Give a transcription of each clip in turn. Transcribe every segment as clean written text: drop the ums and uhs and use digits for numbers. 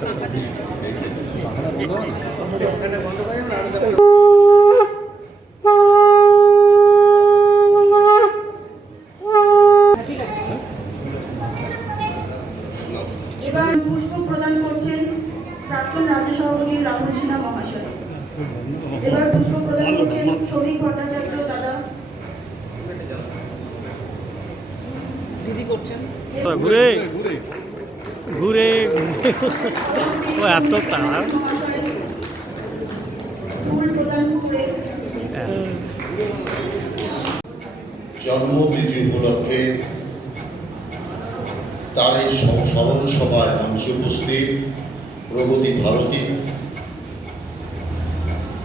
এবার পুষ্প প্রদান করছেন প্রাক্তন রাজ্য সভাপতি রাহুল সিনহা মহাশয়। এবার পুষ্প প্রদান করছেন শ্রমিক ভট্টাচার্য দাদা। দিদি করছেন ঘুরে ঘুরে ও এত তাড়া জন্মতিথি উপলক্ষে তার এই স্মরণ সভায় মঞ্চে উপস্থিত প্রগতি ভারতী,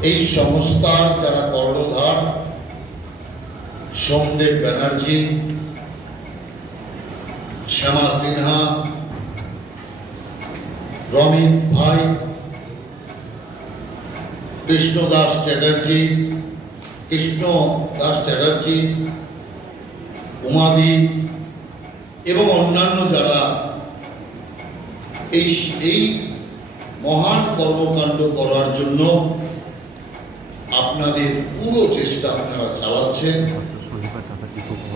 এই সংস্থার যারা কর্ণধার সোমদেব ব্যানার্জি, শ্যামা সিনহা, রমিত ভাই, কৃষ্ণ দাস চ্যাটার্জি, উমাদি এবং অন্যান্য যারা এই মহান কর্মকাণ্ড করার জন্য আপনাদের পুরো চেষ্টা আপনারা চালাচ্ছেন,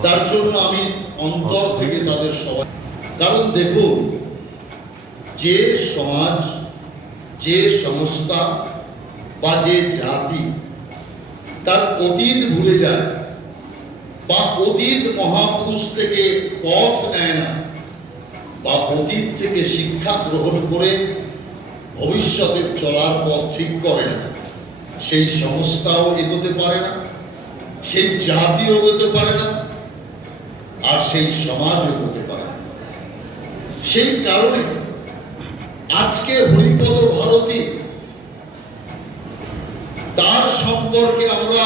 তার জন্য আমি অন্তর থেকে তাদের সবাই, কারণ দেখুন, যে সমাজ, যে সংস্থা বা যে জাতি তার অতীত ভুলে যায় বা অতীত মহাপুরুষ থেকে পথ নেয় না বা অতীত থেকে শিক্ষা গ্রহণ করে ভবিষ্যতের চলার পথ ঠিক করে না, সেই সংস্থাও এগোতে পারে না, সেই জাতিও এগোতে পারে না, আর সেই সমাজ এগোতে পারে না। সেই কারণে আজকে হরিপদ ভারতী, তার সম্পর্কে আমরা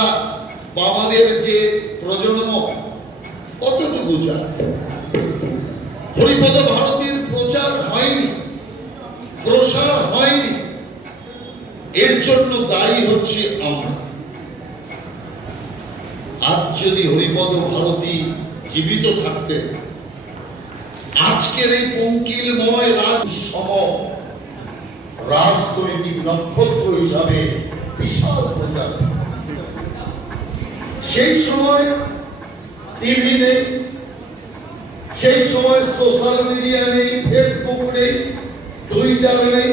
আমাদের যে প্রজন্ম কতটুকু জানে? হরিপদ ভারতীর প্রচার হয়নি, প্রসার হয়নি, এর জন্য দায়ী হচ্ছে আমরা। আজ যদি হরিপদ ভারতী জীবিত থাকতেন, আজকের এই পঙ্কিলময় রাজনৈতিক নক্ষত্র হিসাবে বিশাল প্রচার, সেই সময় টিভি নেই, সেই সময় সোশ্যাল মিডিয়া নেই, ফেসবুক নেই, টুইটার নেই,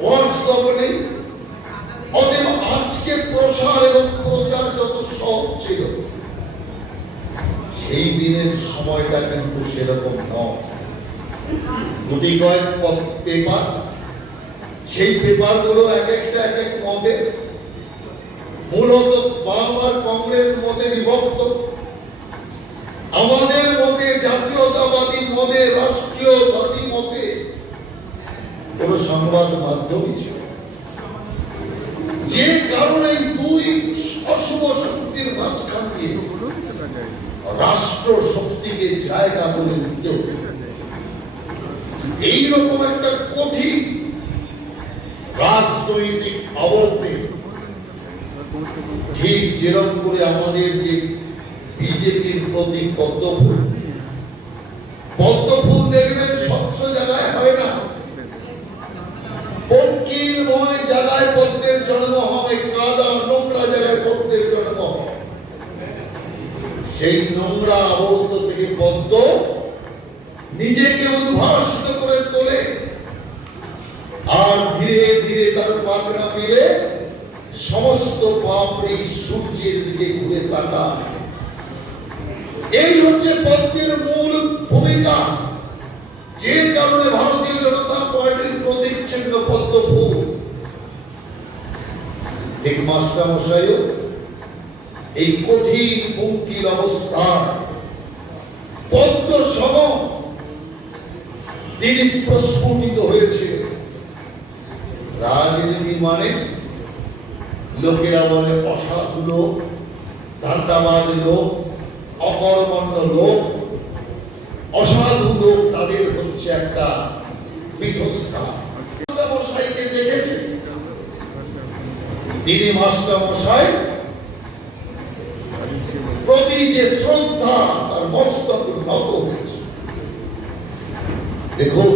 হোয়াটসঅ্যাপ নেই, অতএব আজকে প্রসার এবং প্রচার যত সহজ ছিল, সেই দিনের সময়টা কিন্তু সেরকম নয়। গুটি কয়েক পেপার, সেই পেপারগুলো এক একটা এক এক মতে, মূলত বাংলার কংগ্রেস মতে বিভক্ত, আমাদের মতে জাতীয়তাবাদী মতে, রাষ্ট্রীয়বাদী মতে কোন সংবাদ মাধ্যমই ছিল। যে কারণে দুই অশুভ শক্তির মাঝখান দিয়ে রাষ্ট্র শক্তিকে জায়গা করে নিতে হবে, এইরকম একটা কঠিন রাজনৈতিক আবর্তে ঠিক যেরকম করে আমাদের যে বিজেপির প্রতি পদ্মফুল দেখবেন স্বচ্ছ জায়গায় হয় না, পঙ্কিলময় জায়গায় পদ্মের জন্ম হয়, কাদা নোংরা জায়গায় পদ্মের জন্ম হয়। সেই নোংরা আবর্ত থেকে পদ্ম নিজেকে উদ্ভাসিত করে তোলে, আর ধীরে ধীরে তার পাখনা মিলে সমস্ত পাপড়ি সূর্যের দিকে ঘুরে তাকায়। এই হচ্ছে পদ্মের মূল ভূমিকা, যে কারণে ভারতীয় জনতা পার্টির প্রতীক চিহ্ন পদ্ম ফুল। ঠিক মাস্টার মশাইও এই কঠিন পঙ্কিল অবস্থা পদ্ম সম তিনি প্রস্ফুটিত হয়েছিলেন। রাজনীতি মানে লোকেরা বলে অসাধু লোক, ধান্দাবাজ লোক, অকর্মণ্য লোক, অসাধু লোক, তাদের হচ্ছে একটা পীঠস্থান। মশাইকে দেখেছে, তিনি মাস্টার মশাই প্রতি যে শ্রদ্ধা তার মস্তক নত হয়েছে। দেখুন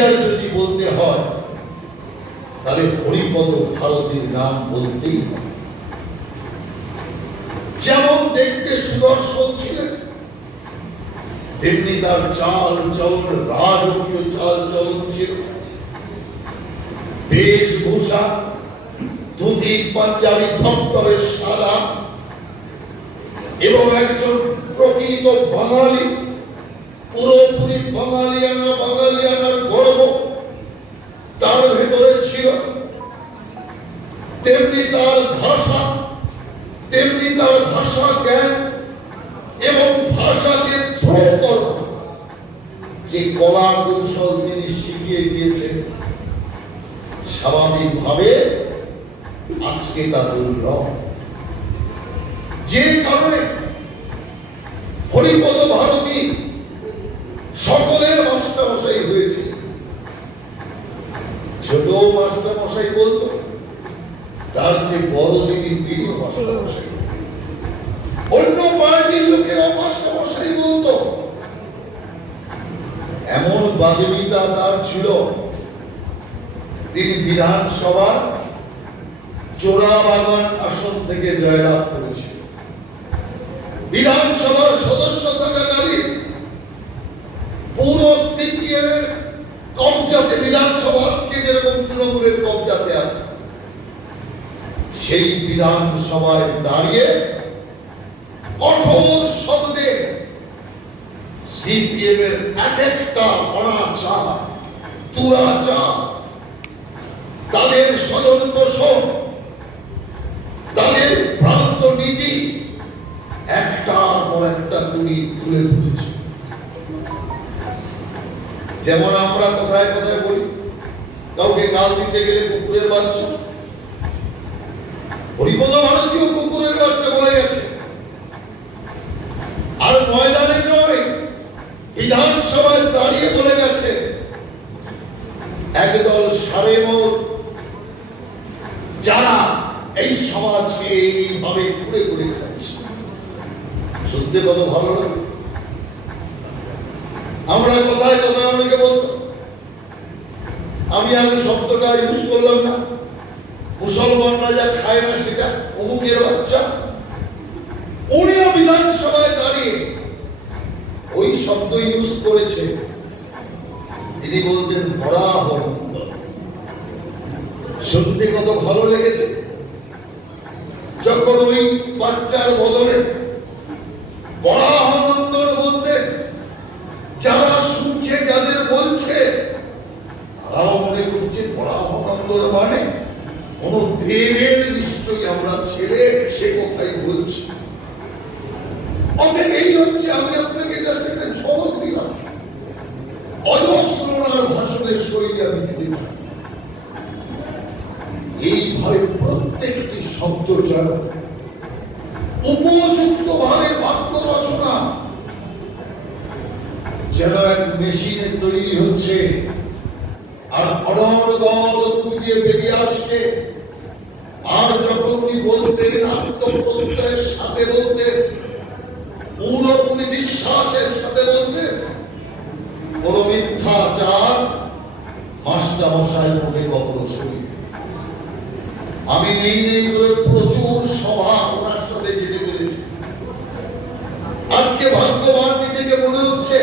ক্লিয়ার যদি বলতে হয় তাহলে হরিপদ ভারতীর নাম বলতেই হবে। যেমন দেখতে সুদর্শন ছিলেন, তেমনি তার চাল চলন, রাজকীয় চাল চলন ছিল। বেশভূষা ধুতি পাঞ্জাবি ধবধবে সাদা, এবং একজন প্রকৃত বাঙালি, পুরোপুরি বাঙালিয়ানার গর্ব তার ভেতরে ছিল। তেমনি তার ভাষা, তেমনি তার ভাষা জ্ঞান এবং ভাষাকে থ্রো করা, যে কলা কৌশল তিনি শিখিয়ে দিয়েছেন, স্বাভাবিকভাবে আজকে তা দুর্লভ। যে কারণে হরিপদ ভারতী সকলের মাস্টারমশাই হয়েছে। ছোট মাস্টারমশাই বলতো, তার যে বড় যিনি তিনি মাস্টারমশাই। অন্য পার্টির লোকেরা মাস্টারমশাই বলতো। এমন বাগ্মিতা তার ছিল, তিনি বিধানসভার চোরাবাগান আসন থেকে জয়লাভ করেছিল। বিধানসভার সদস্য থাকাকালীন পুরো সিপিএম এর কবজাতে বিধানসভা আজকে যেরকম তৃণমূলের কবজাতে আছে, সেই বিধানসভায় দাঁড়িয়ে কঠোর শব্দে সিপিএম এর এক একটা অনাচার, দুরাচার, তাদের স্বজন পোষণ, তাদের ভ্রান্ত নীতি একটার পর একটা তুলে ধরেছে। যেমন আমরা কোথায় কোথায় বলি, কাউকে গাল দিতে গেলে কুকুরের বাচ্চা, হরিপদ ভারতীয় কুকুরের বাচ্চা বলে গেছে। আর ময়দানে নয়, বিধানসভায় দাঁড়িয়ে বলে গেছে একদল সারেমর, যারা এই সমাজকে এইভাবে ঘুরে ঘুরে খাচ্ছে। শুনতে কত ভালো লাগে। আমরা কোথায় কোথায় অনেকে বলতো, আমি শব্দটা ইউজ করলাম না, মুসলমানরা যা খায় না সেটা অমুকের বাচ্চা। উনিও বিধানসভায় দাঁড়িয়ে ওই শব্দ ইউজ করেছে। তিনি বলতেন বরাহনন্দ। শুনতে কত ভালো লেগেছে। যখন ওই বাচ্চার বদলে বরাহনন্দন বলতেন, যারা শুনছে, যাদের বলছে, তারাও মনে করছে বরাহনন্দন মানে কোন দেবের নিশ্চয়ই আমরা ছেলে, সে কোথায় বলছি। অতএব এই হচ্ছে, আমি আপনাকে জাস্ট একটা ঝলক দিলাম। অজস্রনার ভাষণের শৈলী আমি দিতে পারি। এইভাবে প্রত্যেকটি শব্দ চয়ন, উপযুক্ত ভাবে বাক্য রচনা যেন এক মেশিনে তৈরি হচ্ছে, আর অনর্গল মুখ দিয়ে বেরিয়ে আসছে। আর যখন উনি বলতেন, আত্মপ্রত্যয়ের সাথে বলতেন, পুরোপুরি বিশ্বাসের সাথে বলতেন, কোন মিথ্যাচার মাস্টারমশাই মুখে কখনো শুনি। আমি নেই করে প্রচুর সভা ওনার সাথে যেতে পেরেছি। আজকে ভাগ্যবান নিজেকে মনে হচ্ছে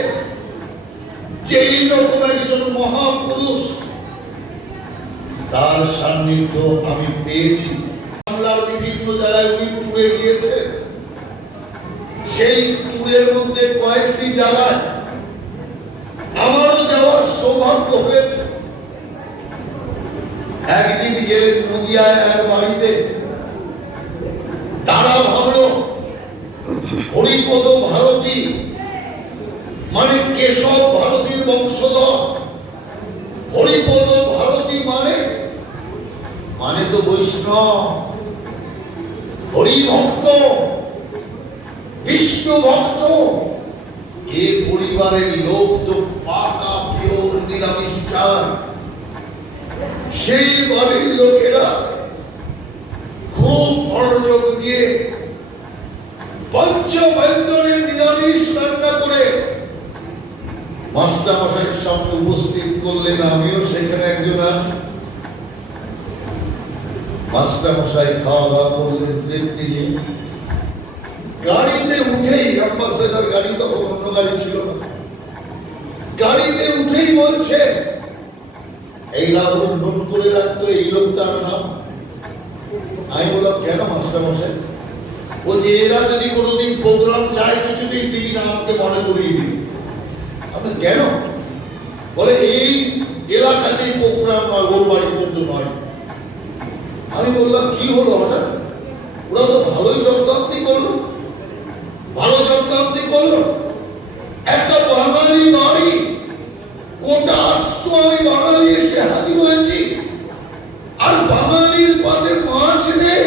যে এইরকম একজন মহাপুরুষ, তার সান্নিধ্য আমি পেয়েছি। বাংলার বিভিন্ন জায়গায় উনি টুরে গিয়েছেন। সেই টুরের মধ্যে কয়েকটি জায়গায় আমারও যাওয়ার সৌভাগ্য হয়েছে। একদিন গেলেন নদিয়ায় এক বাড়িতে। তারা ভাবল হরিপদ ভারতী মানে কেশব ভারতীর বংশধর। হরিপদ ভারতী মানে তো বৈষ্ণব, হরি ভক্ত, বিষ্ণু ভক্ত। এ পরিবারের লোক তো পাকা পিওর নিরামিষার। সেই বাড়ির লোকেরা খুব মনোযোগ দিয়ে পঞ্চব্যঞ্জনের নিরামিষ রান্না করে মাস্টারমশাইয়ের সামনে উপস্থিত করলেন, আমিও সেখানে একজন আছি। মাস্টারমশাই খাওয়া দাওয়া করলেন তৃপ্তি নিয়ে। গাড়িতে উঠেই, অ্যাম্বাসেডর গাড়ি, তখন অন্য গাড়ি ছিল না, গাড়িতে উঠেই বলছে, এই রাহুল নোট করে রাখতো এই লোকটার নাম। আমি বললাম, কেন মাস্টারমশাই? বলছে, এরা যদি কোনোদিন প্রোগ্রাম চায় কিছুতেই তিনি না আমাকে মনে করিয়ে দিন। আপনি কেন? বলে, এই এলাকাতেই প্রোগ্রাম নয়, ওর বাড়িতে তো নয়। আমি বললাম, কি হলো হঠাৎ? ওরা তো ভালোই জব্দাব্দি করলো, ভালো জব্দাব্দি করলো। একটা বাঙালি বাড়ি, গোটা আস্ত আমি বাঙালি এসে হাজির হয়েছি, আর বাঙালির পাতে মাছ নেই,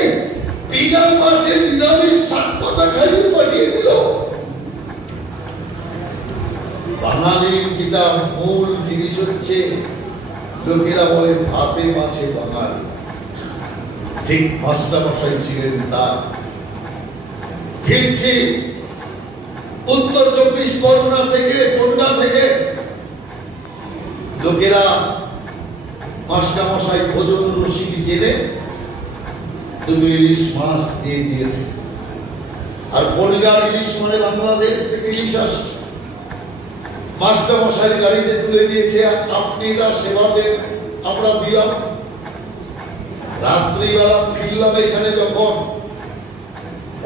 বিনা মাছে নিরামিষ শাক পাতা খাইয়ে পাঠিয়ে দিল। বাঙালির যেটা মূল জিনিস হচ্ছে, লোকেরা বলে ভাতে মাছে বাঙালি, ঠিক মাস্টারমশাই ছিলেন তার। ফিরছি উত্তর 24 পরগনা থেকে, বনগা থেকে, লোকেরা মাস্টারমশাই ভোজন রসিক জেনে 2 ইলিশ মাছ দিয়ে দিয়েছে। আর বনগার ইলিশ মানে বাংলাদেশ থেকে ইলিশ আসছে, মাস্টারমশাই গাড়িতে তুলে দিয়েছে। আপনারা সেবা দেন, আমরা দিলাম। রাত্রিবেলা ফিরলাম এখানে যখন,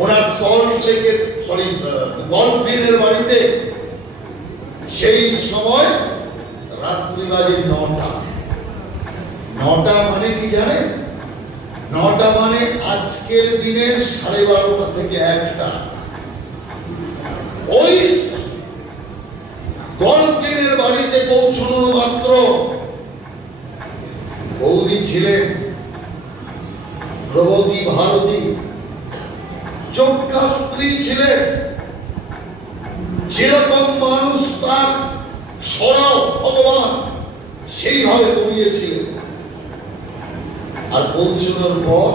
ওনার সল্ট লেকের গল্ফ গ্রিনের বাড়িতে, সেই সময় রাত্রি বাজে 9টা। 9টা মানে কি জানেন? 9টা মানে আজকের দিনের 12:30 থেকে 1টা। ওই গল্ফ গ্রিনের বাড়িতে পৌঁছানোর মাত্র বৌদি ছিলেন প্রগতি ভারতী, যোগ্যা স্ত্রী ছিলেন, যেরকম মানুষ তার সরাও ভগবান সেইভাবে করিয়েছিলেন। আর পৌঁছানোর পর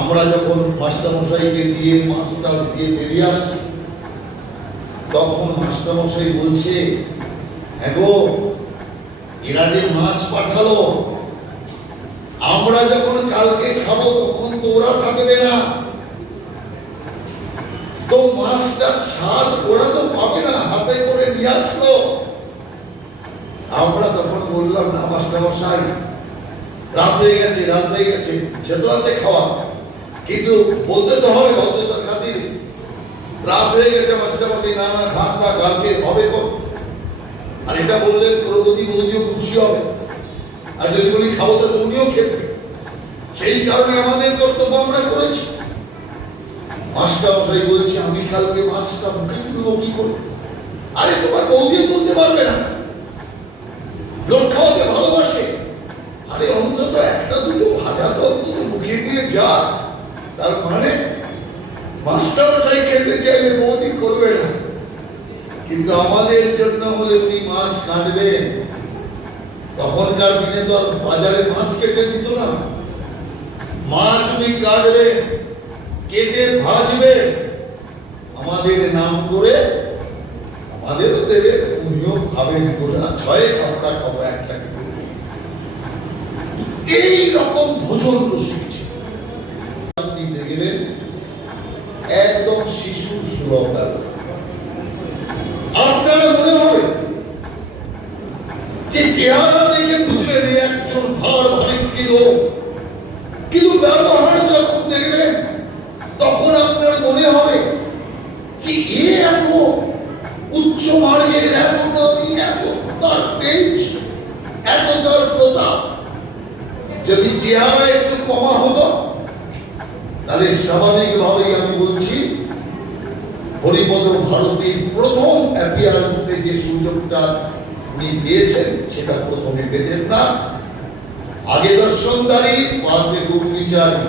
আমরা যখন মাস্টারমশাইকে দিয়ে মাছ টাছ দিয়ে বেরিয়ে আসছি, তখন মাস্টারমশাই বলছে, হ্যাঁ গো, এরা যে মাছ পাঠালো, আমরা যখন কালকে খাবো তখন তো ওরা থাকবে না, তো মাছটার স্বাদ ওরা তো পাবে না, হাতে করে নিয়ে আসলো। আমরা তখন বললাম, না মাস্টারমশাই, রাত হয়ে গেছে, রাত হয়ে গেছে, সে তো আছে খাওয়া, কিন্তু বলতে তো হবে ভদ্রতার খাতিরে, রাত হয়ে গেছে মাস্টারমশাই, না না খান, তা কালকে হবে কোন। আর এটা বললে প্রগতি বৌদিও খুশি হবে, আর যদি বলি খাবো তো উনিও খেবে। সেই কারণে আমাদের কর্তব্য আমরা করেছি। মাস্টারমশাই বলছি, আমি কালকে মাছটা মুখে তুলবো কি করে? আরে তোমার বৌদিও তুলতে পারবে না, লোক খাওয়াতে ভালোবাসে। আরে অন্তত একটা দুটো ভাজা তো অন্তত মুখে দিয়ে যা। তার মানে মাস্টারমশাই খেতে চাইলে বৌদি করবে না, কিন্তু আমাদের জন্য বলে উনি মাছ কাটবেন। তখনকার দিনে তো আর বাজারে মাছ কেটে দিত না, মাছ উনি কাটবে, কেটে ভাজবে, আমাদের নাম করে আমাদেরও দেবে, উনিও খাবেন, গোটা 6 আমরা খাবো একটা। এই রকম ভোজন রসিক ছিল। আপনি দেখবেন একদম শিশু সুলভ। আপনার মনে হবে যে চেহারা দেখে বুঝবেন একজন ভার ভারী লোক, কিন্তু ব্যবহার যখন দেখবেন তখন আপনার মনে হবে যে এ এত উচ্চ মার্গের, এত দামি, এত তার তেজ, এত তার প্রতাপ। যদি চেহারা একটু কমা হতো তাহলে স্বাভাবিকভাবেই আমি বলছি, হরিপদ ভারতীর প্রথম অ্যাপিয়ারেন্সে যে সুযোগটা উনি পেয়েছেন সেটা প্রথমে পেতেন না। আগে দর্শনদারি, বাদে গুণবিচারী।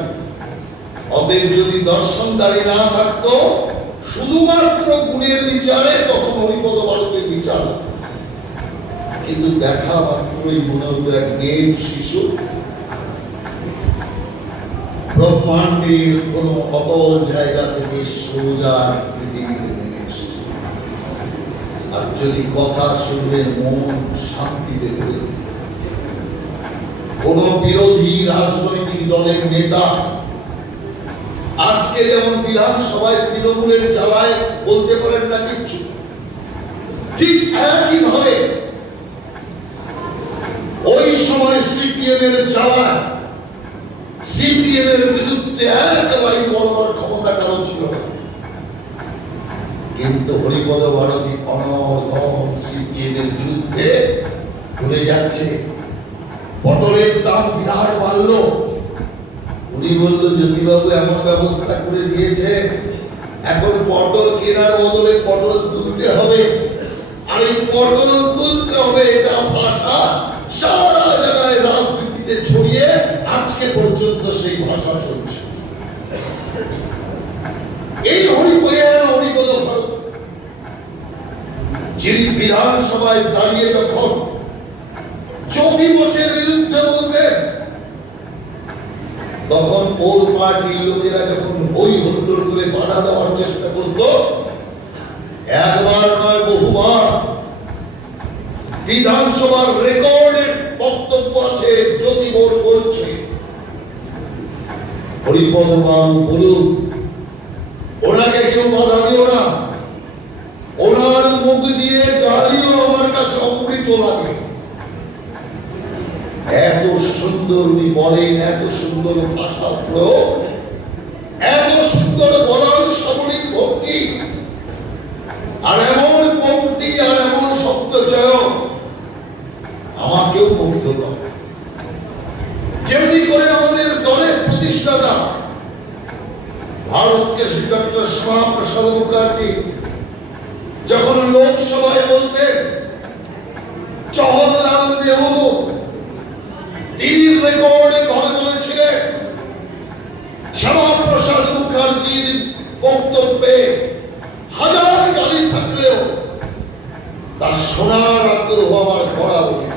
অতএব যদি দর্শনদারি না থাকতো, শুধুমাত্র গুণের বিচারে, তখন হরিপদ ভারতের বিচার। কিন্তু দেখা মাত্রই মনে হতো এক দেব শিশু, ব্রহ্মাণ্ডের কোন অতল জায়গা থেকে সোজা পৃথিবীতে নেমে এসেছে। আর যদি কথা শুনবে মন শান্তিতে ভরে যাবে। কোন বিরোধী রাজনৈতিক দলের নেতা আজকে যেমন বিধানসভায় তৃণমূলের জ্বালায় বলতে পারেন না কিচ্ছু, ঠিক একইভাবে ওই সময় সিপিএম এর জ্বালায় সিপিএম এর বিরুদ্ধে এক লাইন বলবার ক্ষমতা কারো ছিল না। কিন্তু হরিপদ ভারতী অনর্গল সিপিএম এর বিরুদ্ধে বলে যাচ্ছে। পটলের দাম বিরাট বাড়লো, উনি বললো জ্যোতিবাবু এমন ব্যবস্থা করে দিয়েছে, এখন পটল কেনার বদলে পটল তুলতে হবে, আর এই পটল তুলতে হবে এটা ভাষা সারা জায়গায় রাজনীতিতে ছড়িয়ে আজকে পর্যন্ত সেই ভাষা চলছে। এই হরিপদ ভারত যিনি বিধানসভায় দাঁড়িয়ে যখন জ্যোতি বসের বিরুদ্ধে বলতেন, তখন ওর পার্টির লোকেরা যখন হই হুল্লোড় করে বাধা দেওয়ার চেষ্টা করত, একবার নয় বহুবার বিধানসভার রেকর্ডের বক্তব্য আছে, জ্যোতি বলছে হরিপদ বাবু বলুন, ওনাকে কেউ বাধা দিও না, ওনার মুখ দিয়ে গালিও আমার কাছে অমৃত লাগে। এত সুন্দর উনি বলেন, এত সুন্দর ভাষা প্রয়োগ, এত সুন্দর বলার সামরিক ভক্তি, আর এমন পঙ্ক্তি আর এমন শব্দ চয়ন আমাকেও মুগ্ধ করে। যেমনি করে আমাদের দলের প্রতিষ্ঠাতা ভারত কেশরী ডক্টর শ্যামা প্রসাদ মুখার্জি যখন লোকসভায় বলতেন, জওহরলাল নেহরু তিনি রেকর্ডে ভাবে বলেছিলেন শ্যামা প্রসাদ মুখার্জির বক্তব্যে হাজার গালি থাকলেও তার শোনার আগ্রহ আমার ধরা বলি।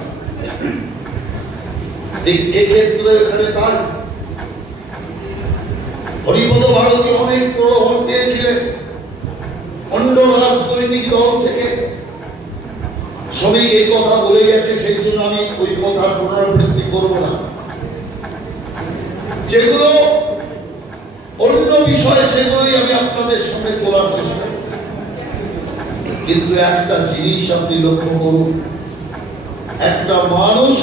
ঠিক এক্ষেত্রে এখানে তার হরিপদ ভারতী অনেক প্রলোভন পেয়েছিলেন অন্য রাজনৈতিক দল থেকে। শ্রমিক এই কথা বলে গেছে, সেই জন্য আমি ওই কথার পুনরাবৃত্তি করব না। যেগুলো অন্য বিষয় সেগুলোই আমি আপনাদের সামনে তোলার চেষ্টা করি। কিন্তু একটা জিনিস আপনি লক্ষ্য করুন, একটা মানুষ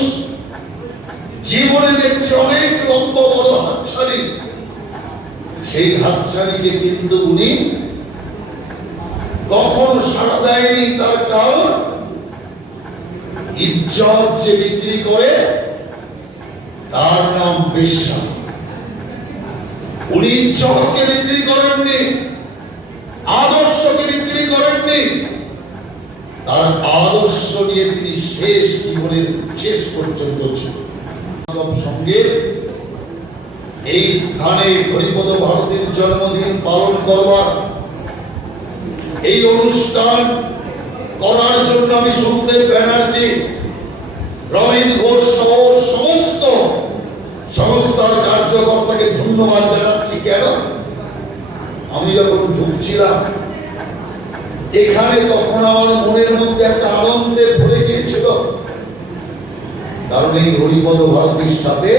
জীবনে দেখছে অনেক লম্বা বড় হাতছানি, সেই হাতছানিকে কিন্তু উনি কখনো সাড়া দেয়নি। তার কারণ ইজ্জত যে বিক্রি করে তার নাম বেশ্যা। উনি ইজ্জতকে বিক্রি করেননি, আদর্শকে বিক্রি করেননি। তার আদর্শ নিয়ে তিনি শেষ জীবনের শেষ পর্যন্ত ছিল। সঙ্গে এই স্থানে হরিপদ ভারতীর জন্মদিন পালন করবার এই অনুষ্ঠান করার জন্য আমি সুখদেব ব্যানার্জি, রবীন ঘোষ সহ সমস্ত সংস্থার কার্যকর্তাকে ধন্যবাদ জানাচ্ছি। কেন, আমি যখন ঢুকছিলাম এখানে তখন আমার মনের মধ্যে একটা আনন্দে ভরে গিয়েছিল, কারণ এই হরিপদ ভারতীর সাথে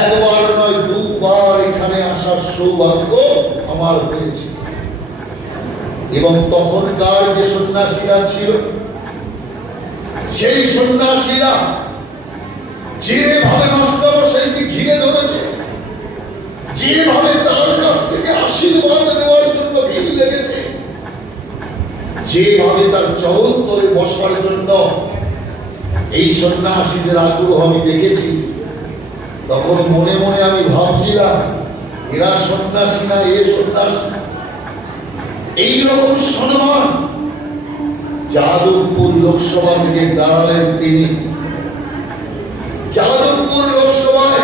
একবার নয় দুবার এখানে আসার সৌভাগ্য আমার হয়েছে। এবং তখনকার যে সন্ন্যাসীরা ছিল, সেই সন্ন্যাসীরা যেভাবে মাস্টারমশাইকে ঘিরে ধরেছে, যেভাবে তার কাছ থেকে আশীর্বাদ নেওয়ার জন্য ভিড় লেগেছে, যেভাবে তার চরণ তলে বসার জন্য এই সন্ন্যাসীদের আগ্রহ আমি দেখেছি, তখন মনে মনে আমি ভাবছিলাম এরা সন্ন্যাসী না এ সন্ন্যাসী। এইরকম সম্মান যাদবপুর লোকসভা থেকে দাঁড়ালেন তিনি। যাদবপুর লোকসভায়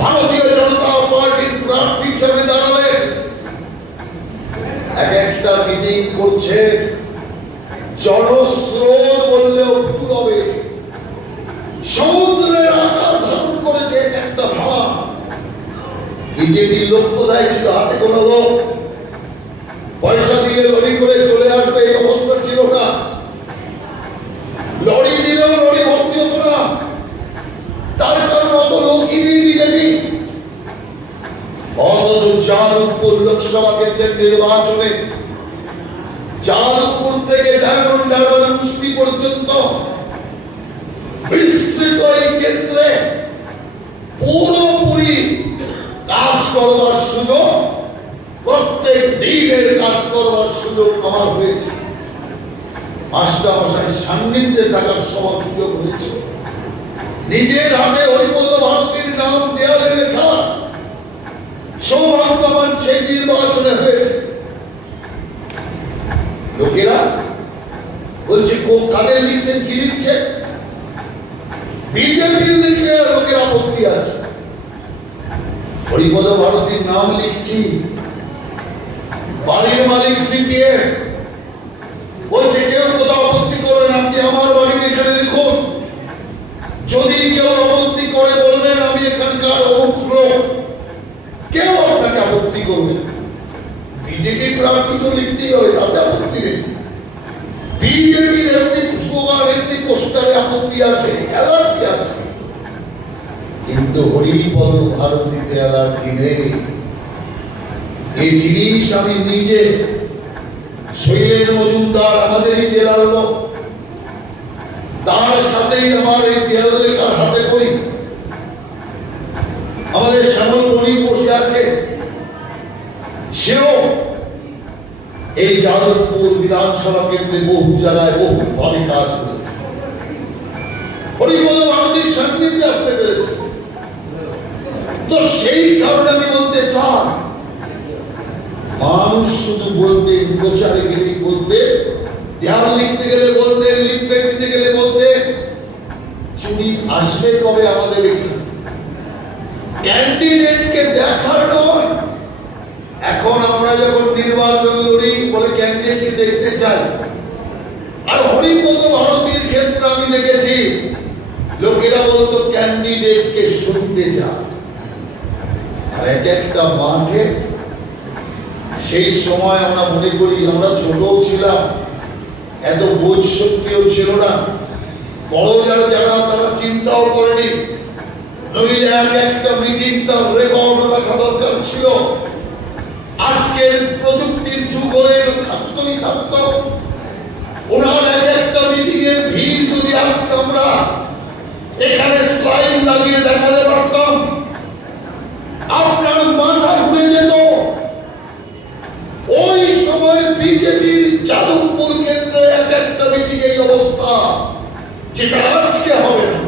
ভারতীয় জনতা পার্টির প্রার্থী হিসেবে দাঁড়ালেন। এক একটা মিটিং করছে, জনস্রোত বললেও ভুল হবে, সমুদ্রের আকার ধারণ করেছে একটা ভাব। বিজেপির লোক কোথায় ছিল? হাতে কোনো লোক, পয়সা দিয়ে লরি করে চলে আসবে এই এই কেন্দ্রে পুরোপুরি কাজ করবার সুযোগ, প্রত্যেক দিনের কাজ করবার সুযোগ আমার হয়েছে। মাস্টারমশাই সান্নিধ্যে থাকার সুযোগ হয়েছে। নিজের হাতে হরিপদ ভারতীর নাম দেয়ালে লেখা সৌভাগ্য আমার সেই নির্বাচনে হয়েছে। লোকেরা বলছে কাদের লিখছেন, কি লিখছেন? বিজেপির লিখলে লোকের আপত্তি আছে। হরিপদ ভারতীর নাম লিখছি, বাড়ির মালিক সিপিএম বলছে কেউ কোথাও আপত্তি করবেন, আপনি আমার বাড়ির এখানে লিখুন। যদি কেউ আপত্তি করে বলবেন আমি এখানকার অমুক লোক, কেউ আপনাকে আপত্তি করবে। বিজেপি প্রার্থী তো লিখতেই হবে, তাতে আপত্তি নেই। বিজেপির এমনি স্লোগান, এমনি পোস্টারে আপত্তি আছে, অ্যালার্জি আছে, কিন্তু হরিপদ ভারতীতে অ্যালার্জি নেই। এই জিনিস আমি নিজে, শৈলেন মজুমদার আমাদেরই জেলার লোক, তার সাথেই আমার এই দেয়াল লেখার হাতে করি। আমাদের শ্যামল মণি বসে আছে, সেও এই যাদবপুর বিধানসভা কেন্দ্রে বহু জায়গায় বহু ভাবে কাজ করেছে। হরিপদ ভারতীর সান্নিধ্যে আসতে পেরেছে। তো সেই কারণে আমি বলতে চাই, মানুষ শুধু বলতে, প্রচারে গেলে বলতে, দেয়াল লিখতে গেলে বলতে, লিফলেট দিতে গেলে বলতে, চুরি আসবে কবে আমাদের এখানে? ক্যান্ডিডেটকে দেখার নয়। এখন আমরা যখন নির্বাচন লড়ি বলে ক্যান্ডিডেটকে দেখতে চাই। আর হরিপদ ভারতীর ক্ষেত্রে আমি দেখেছি লোকেরা বলতো ক্যান্ডিডেটকে শুনতে চায়। আর এক একটা মাঠে সেই সময় আমরা মনে করি, আমরা ছোটও ছিলাম, এত বোধ শক্তিও ছিল না, বড় যারা যারা তারা চিন্তাও করেনি, নইলে একটা মিটিং তার রেকর্ড রাখা দরকার ছিল। আজকের প্রযুক্তির যুগ হলে থাকতোই থাকতো। ওনার একটা মিটিং এর ভিড় যদি আজকে আমরা এখানে স্লাইড লাগিয়ে দেখাতে পারতাম, আপনার মাথা ঘুরে যেত। ওই সময় বিজেপির যাদবপুর কেন্দ্রে একটা মিটিং এই অবস্থা, যেটা আজকে হবে না।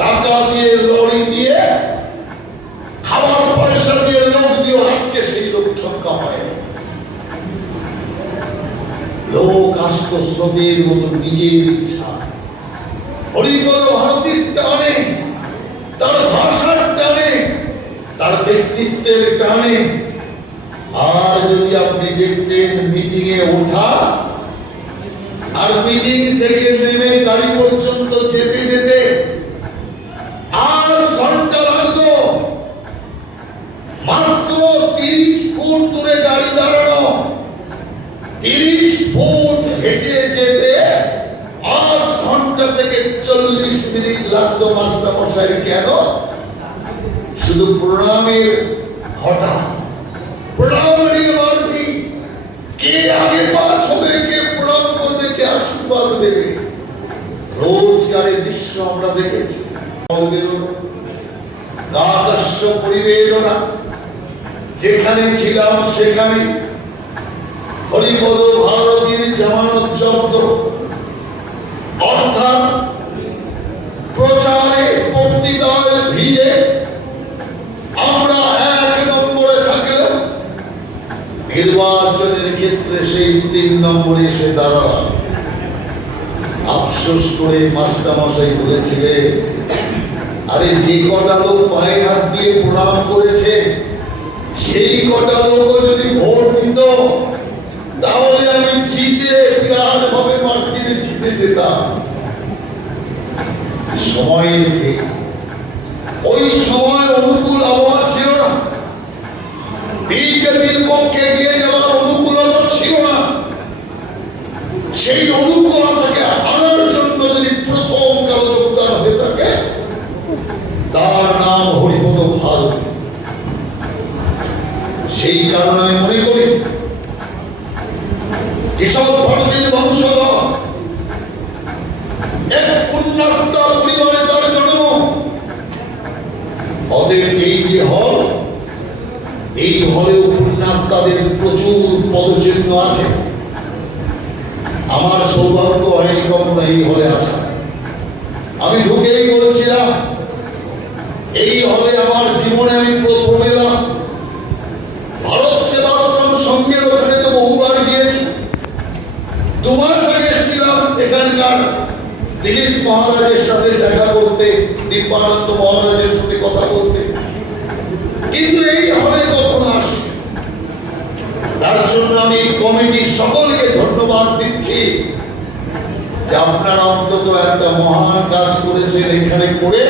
টাকা দিয়ে, লরি দিয়ে, খাবার পয়সা দিয়ে, লোক দিয়ে আজকে সেই লোক সংখ্যা হয়। লোক আসতো স্রোতের মতো নিজের ইচ্ছা। হরিপদ ভারতীর টানে, তার ভাষার টানে, তার ব্যক্তিত্বের টানে। আর যদি আপনি দেখতেন মিটিং এ ওঠা আর মিটিং থেকে নেমে গাড়ি পর্যন্ত যেতে যেতে আর ঘন্টা লাগতো। মাত্র 30 ফুট দূরে গাড়ি দাঁড়ানো, 30 ফুট হেঁটে যেতে আধ ঘন্টা থেকে 40 মিনিট লাগতো মাস্টারমশাই। কেন? শুধু প্রণামের ঘটা, প্রণাম নিয়ে মারবি, কে আগে পাঁচ হবে, কে প্রণাম করবে, কে আশীর্বাদ দেবে। রোজগারের দৃশ্য আমরা দেখেছি। কাকস্য পরিবেদনা, যেখানে ছিলাম সেখানে হরিপদ ভারতীর জামানত জব্দ। অর্থাৎ প্রচারে, বক্তৃতায়, ভিড়ে আমরা 1 নম্বরে থাকলেও নির্বাচনের ক্ষেত্রে সেই 3 নম্বরে এসে দাঁড়ালাম। আফসোস করে মাস্টারমশাই বলেছিলেন, আরে যে কটা লোক পায়ে হাত দিয়ে প্রণাম করেছে সেই কটা লোক যদি ভোট দিত তাহলে আমি জিতে বিরাট ভাবে মার্জিনে জিতে যেতাম। সময় নেই, ওই সময় অনুকূল আবহাওয়া ছিল না, বিজেপির পক্ষে গিয়ে যাওয়ার অনুকূলতা ছিল না। সেই অনুকূলতাকে আনার জন্য যদি প্রথম কারো যোগদান হয়ে থাকে তার নাম হরিপদ ভারতী। সেই কারণে আমি মনে করি কৃষক ভারতীর বংশধর এক পুণ্যাত্মা পরিবারে তার জন্য যে হল, এই হলেও পুণ্যাত্মাদের প্রচুর পদচিহ্ন আছে। আমার সৌভাগ্য হয়নি কখনো এই হলে আসা। আমি ঢুকেই বলছিলাম, এই হলে আমার জীবনে আমি প্রথম এলাম। ভারত সেবাশ্রম সঙ্গের ওখানে তো বহুবার গিয়েছি। 2 মাস আগে এসেছিলাম এখানকার দিলীপ মহারাজের সাথে দেখা করতে, দিব্যানন্দ মহারাজের সাথে কথা বলতে, কিন্তু এই হলে কখনো আসি। তার জন্য আমি কমিটির সকলকে ধন্যবাদ দিচ্ছি যে আপনারা অন্তত একটা মহান কাজ করেছেন এখানে করে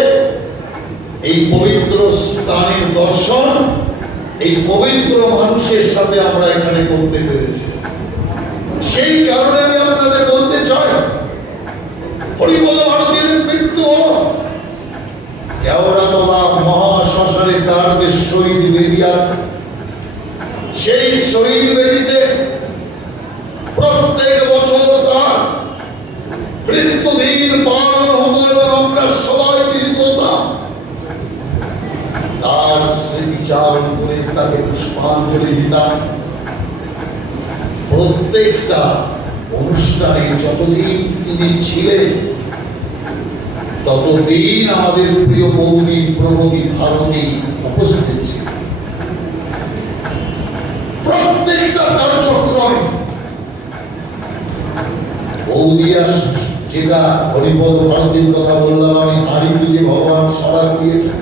এই পবিত্র স্থানের দর্শন এই পবিত্র মানুষের সাথে আমরা এখানে করতে পেরেছি। সেই কারণে আমি আপনাদের বলতে চাই, হরিপদ ভারতীর মৃত্যু হল, কেওড়াতলা মহাশ্মশানে তার যে শহীদ বেদি আছে, সেই শহীদ বেদিতে প্রত্যেক বছর তার মৃত্যুদিন পালন হতো এবং আমরা সবাই মিলিত হতাম। তার স্মৃতিচারণ করে তাকে পুষ্পাঞ্জলি দিতাম। প্রত্যেকটা অনুষ্ঠানে যতদিন তিনি ছিলেন ততদিন আমাদের প্রিয় বৌদি প্রগতি ভারতী উপস্থিত ছিল। প্রত্যেকটা কার্যক্রমে বৌদিয়া, যেটা হরিপদ ভারতীর কথা বললাম আমি, হাড়ি বুঝে ভগবান সাড়া দিয়েছে,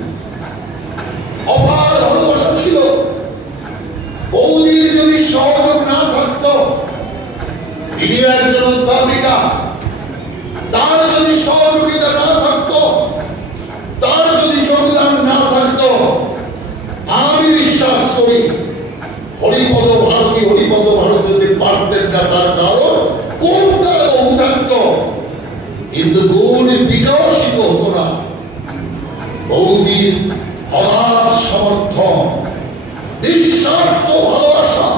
অপার ভালোবাসা ছিল। বৌদির যদি সহযোগ না থাকতো, তিনি একজন অধ্যাপিকা, তার যদি সহযোগিতা না থাকতো, তার যদি যোগদান না থাকতো, আমি বিশ্বাস করি হরিপদ ভারতীতে পারতেন না। তার কারণ কোন তার বহু থাকতো, কিন্তু গুণ বিকশিত হতো না। বৌদির অগাধ সমর্থন, নিঃস্বার্থ ভালোবাসা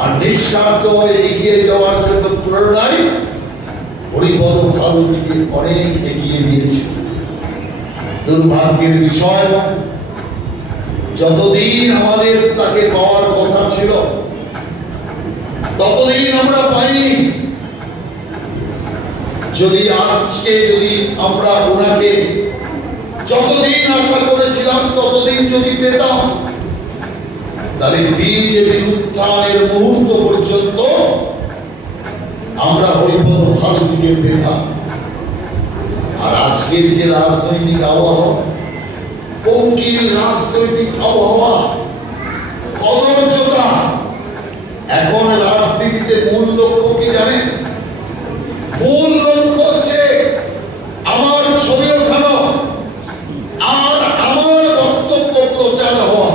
আর নিঃস্বার্থভাবে এগিয়ে যাওয়ার জন্য প্রেরণাই হরিপদ ভারতীকে অনেক এগিয়ে দিয়েছে। দুর্ভাগ্যের বিষয়, যতদিন আমাদের তাকে পাওয়ার কথা ছিল ততদিন আমরা পাইনি। যদি আমরা ওনাকে যতদিন আশা করেছিলাম ততদিন যদি পেতাম, তাহলে বিজেপির উত্থানের মুহূর্ত পর্যন্ত আমরা হরিপদ ভারতীকে পেতাম। আর আজকের যে রাজনৈতিক আবহাওয়া, পঙ্কিল রাজনৈতিক আবহাওয়া, কদর্যতা, এখন রাজনীতিতে মূল লক্ষ্য কি জানেন? মূল লক্ষ্য হচ্ছে আমার ছবি ওঠানো আর আমার বক্তব্য প্রচার হওয়া।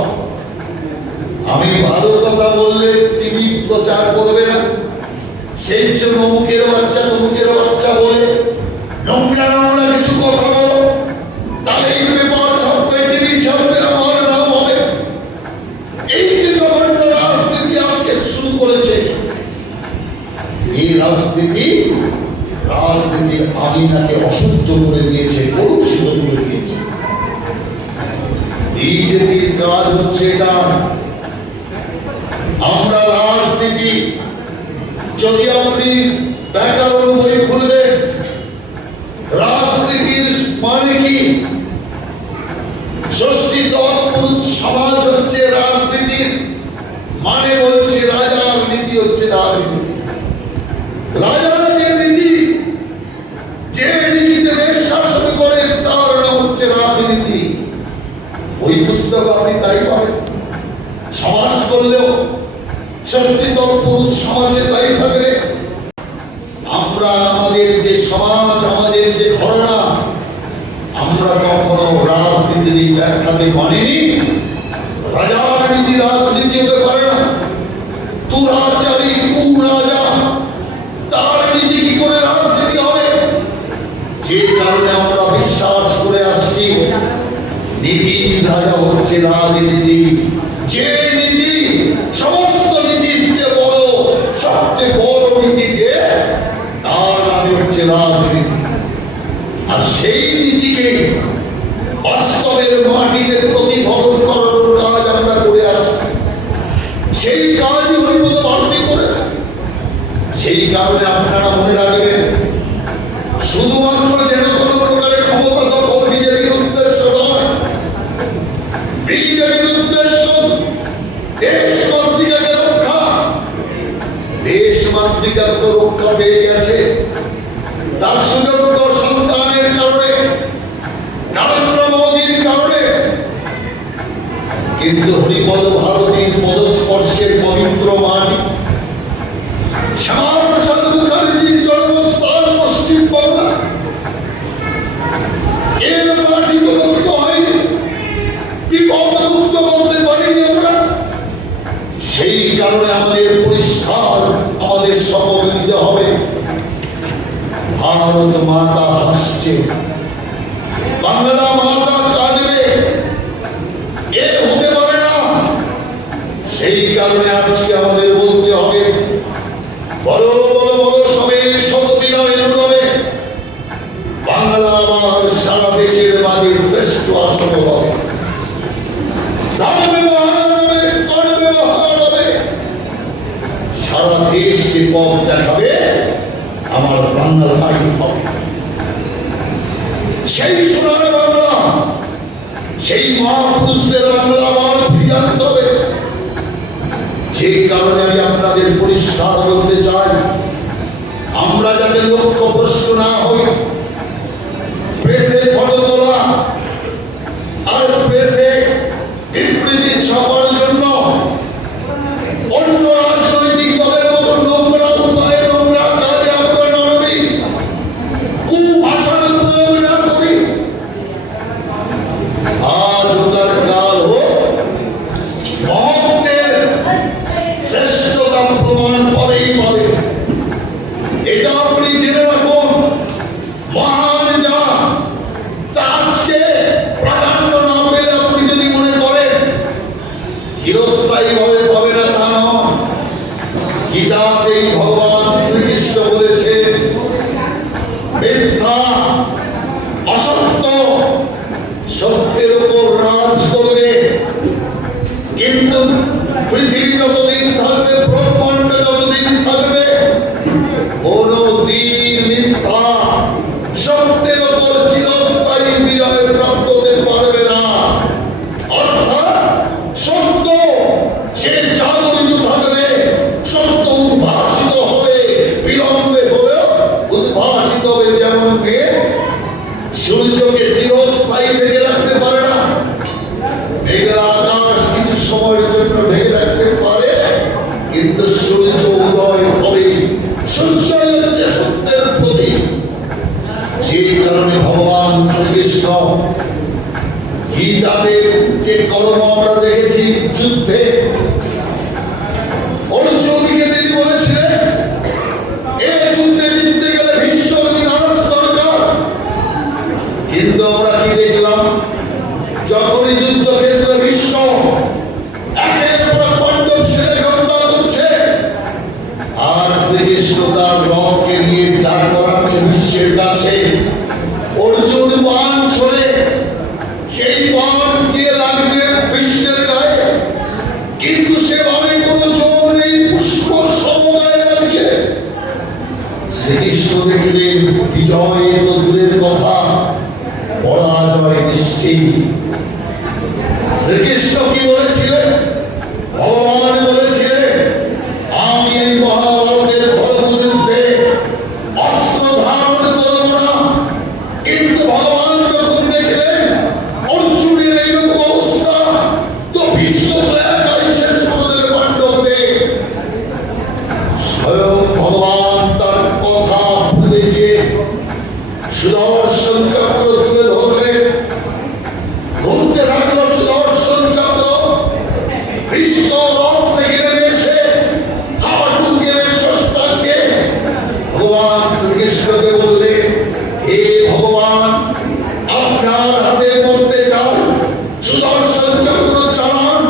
আমি ভালো কথা বললে টিভি প্রচার করবে না, সেই জন্য মুখের বাচ্চা বলে নোংরা কিছু কথা বলো, তাহলে এই পেপার ছাপবে, টিভি ছাপবে, আমার নাম হবে। এই যে জঘন্য রাজনীতি আজকে শুরু করেছে, এই রাজনীতি আমিনাকে অশুদ্ধ করে দিয়েছে, কলুষিত করে দিয়েছে। বিজেপির কাজ হচ্ছে এটা। আমরা রাজনীতি, যদি আপনি ব্যাকরণ বই খুলবেন, রাজনীতির মানে কি? ষষ্ঠী তৎপুরুষ সমাজ হচ্ছে রাজনীতির মানে, বলছে রাজার নীতি হচ্ছে রাজনীতি। রাজার যে নীতি, যে নীতিতে দেশ শাসন করে, তার নাম হচ্ছে রাজনীতি। ওই পুস্তক আপনি তাই পাবেন। সমাজ করলেও ষষ্ঠী তৎপুরুষ সমাজে তাই থাকবে। আমরা আমাদের যে সমাজ, আমাদের যে ঘটনা, আমরা কখনো রাজনীতির ব্যাখ্যাতে মানিনি। রাজার নীতি রাজনীতি হতে পারে না। দুরাচারী কুরাজা, তার নীতি কি করে রাজনীতি হবে? যে কারণে আমরা বিশ্বাস করে আসছি নীতির রাজা হচ্ছে রাজনীতি। যে নীতি সমস্ত নীতির চেয়ে বড়, সবচেয়ে বড় নীতি যে, তার নামে হচ্ছে রাজনীতি। আর সেই নীতিকে বাস্তবের মাটিতে প্রতিফলন শুধুমাত্র যেন কোনো প্রকারে ক্ষমতা দখল বিজেপির উদ্দেশ্য নয়, বিজেপির উদ্দেশ্য দেশ মাতৃকাকে রক্ষা। দেশ মাতৃকার তো রক্ষা পেয়ে গেছে তার সুযোগ্য সন্তানের কারণে, নরেন্দ্র মোদীর কারণে। কিন্তু হরিপদ ভারতীর পদস্পর্শের পবিত্র মাটি, শ্যামাপ্রসাদ মুখার্জির জন্মস্থান পশ্চিমবাংলা, এর মাটি তো মুক্ত হয়নি, বিপদ মুক্ত বলতে পারিনি আমরা। সেই কারণে আমাদের পরিষ্কার আমাদের শপথ নিতে হবে, ভারত মাতা হাসছে, বাংলা মাতা কাঁদবে, এ হতে পারে না। সেই কারণে আজকে আমাদের বলতে হবে, বলো বলো বলো সবে শত বিনয় নুরবে, বাংলা আমার সারা দেশের মাঝে শ্রেষ্ঠ আসন হবে, ধর্মে মহান হবে, কর্মে মহান হবে, সারা দেশকে পথ দেখাবে আমার বাংলায় হবে। সেই সোনার বাংলা, সেই মহাপুরুষদের বাংলা আমার ফিরিয়ে আনতে হবে। যে কারণে আমি আপনাদের পরিষ্কার বলতে চাই, আমরা যাতে লক্ষ্যভ্রষ্ট না হই, প্রেসে ফটো তোলা আর প্রেসে বিবৃতি ছাপার জন্য অন্য রাজনৈতিক দলের মতো নোংরা উপায়ে নোংরা কাজে আমরা নামি, কুভাষার প্রয়োগ না করি। আজ ওটার কাল হোক, মহত্বের শ্রেষ্ঠতা প্রমাণ পাবেই পাবে। এটা আপনি জেনে রাখুন, মহান যা তা আজকে প্রাধান্য না পেলে আপনি যদি মনে করেন চিরস্থায়ী ভাবে পাবে না, তা নয়। গীতাতেই ভগবান শ্রীকৃষ্ণ বলেছেন, মিথ্যা অসত্য সত্যের উপর রাজ করবে, কিন্তু পৃথিবী যতদিন থাকবে, ব্রহ্মাণ্ড যতদিন থাকবে, কোনদিন মিথ্যা সত্যের উপর চিরস্থায়ী বিজয় প্রাপ্ত হতে পারবে না। অর্থাৎ সত্য সে জাগরিত থাকবে, সত্য উদ্ভাসিত হবে, বিলম্বে হলেও উদ্ভাসিত হবে। যেমন মেঘ সূর্যকে চিরস্থায়ী ঢেকে রাখতে পারে না, মেঘলা আকাশ কিছু সময়ের জন্য ঢেকে রাখতে পারে, কিন্তু সূর্য উদয় হবে। সূর্য হচ্ছে সত্যের প্রতীক। যে কারণে ভগবান শ্রীকৃষ্ণ গীতাতে যে কর্ম আমরা দেখেছি যুদ্ধে, অর্জুনকে তিনি বলেছিলেন, এই যুদ্ধে জিততে গেলে ভীষ্ম বিনাশ দরকার। কিন্তু আমরা কি দেখলাম, যখনই যুদ্ধক্ষেত্রে ভীষ্ম একের পর পাণ্ডব সেনাকে হত্যা করছে, আর শ্রীকৃষ্ণ তার রথকে নিয়ে দাঁড় করাচ্ছে বিশ্বের কাছে, অর্জুন বাণ ছড়ে, সেই বাণ গিয়ে লাগবে বিশ্বের গায়ে, কিন্তু সে বাণে কোনো জোর নেই, পুষ্প সমগায়ে লাগছে। শ্রীকৃষ্ণ দেখলেন বিজয় তো দূরের কথা, পরাজয় নিশ্চয়ই। শ্রীকৃষ্ণ কি বলেছিলেন? ভগবান বলেছিলেন, আমি এই মহাভারতের ধর্মযুদ্ধে অস্ত্র ধারণ করব না। কিন্তু ভগবান যখন দেখলেন অর্জুনের এইরকম অবস্থা, তো ভীষ্ম তো একাই শেষ করে দেবে পাণ্ডবদের। স্বয়ং ভগবান তার কথা ভুলে গিয়ে সুদর্শন চক্র তুলে ধরলেন, ঘুরতে থাকলো সুদর্শন চক্র। ভীষ্ম রথ থেকে নেমে এসে হাঁটু গেড়ে ষষ্ঠাঙ্গে ভগবান শ্রীকৃষ্ণকে বললেন, হে ভগবান, আপনার হাতে মরতে চাও, সুদর্শন চক্র চালান,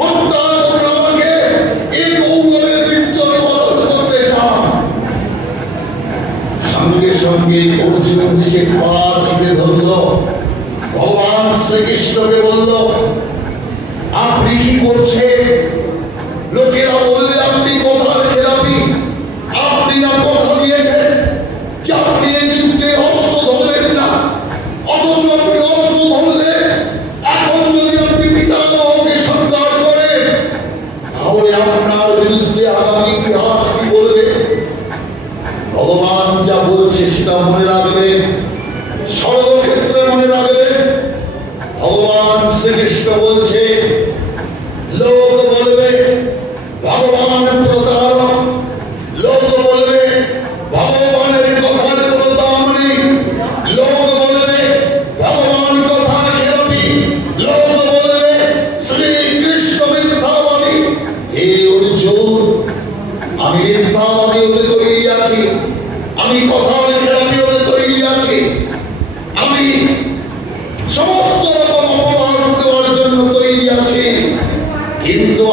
হত্যা করুন আমাকে, এই কৌরবের মৃত্যু আমি বরণ করতে চান। সঙ্গে সঙ্গে অর্জুন সে পা চিপে ধরল, ভগবান শ্রীকৃষ্ণকে বলল, আপনি কি করছেন? লোকেরা বলবে আপনি কথার খেলাপি। আপনি না কথা দিয়েছেন যে আপনি এই যুদ্ধে ভগবান যা বলছে সেটা মনে রাখবেন, সর্বক্ষেত্রে মনে রাখবেন। ভগবান শ্রীকৃষ্ণ বলছে, লোক বলবে ভগবান প্রতারক, লোক বলবে ভগবানের কথার কোনো দাম নেই, লোক বলবে ভগবান কথার খেলাপি, লোক বলবে শ্রীকৃষ্ণ মিথ্যাবাদী। হে অর্জুন, আমি মিথ্যাবাদী হতে তৈরি আছি, আমি কথার খেলাপি হতে তৈরি আছি, আমি সমস্ত রকম অপমান দেওয়ার জন্য তৈরি আছি, কিন্তু